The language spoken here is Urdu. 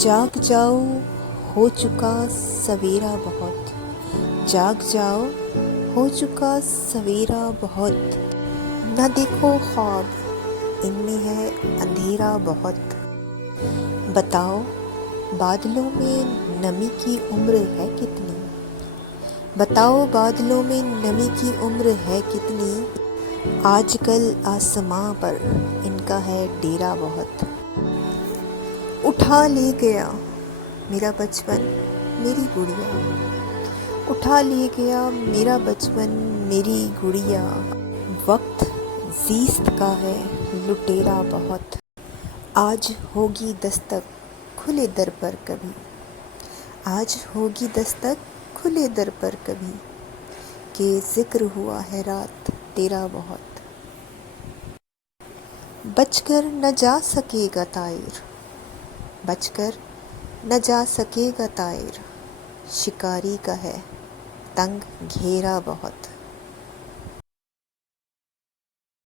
جاگ جاؤ ہو چکا سویرا بہت، جاگ جاؤ ہو چکا سویرا بہت، نہ دیکھو خواب ان میں ہے اندھیرا بہت، بتاؤ بادلوں میں نمی کی عمر ہے کتنی، بتاؤ بادلوں میں نمی کی عمر ہے کتنی، آج کل آسماں پر ان کا ہے ڈیرا بہت، اٹھا لے گیا میرا بچپن میری گڑیا، اٹھا لے گیا میرا بچپن میری گڑیا، وقت زیست کا ہے لٹیرا بہت، آج ہوگی دستک کھلے در پر کبھی، آج ہوگی دستک کھلے در پر کبھی، کہ ذکر ہوا ہے رات تیرا بہت، بچ کر نہ جا سکے گا طائر، بچ کر نہ جا سکے گا طائر، شکاری کا ہے تنگ گھیرا بہت۔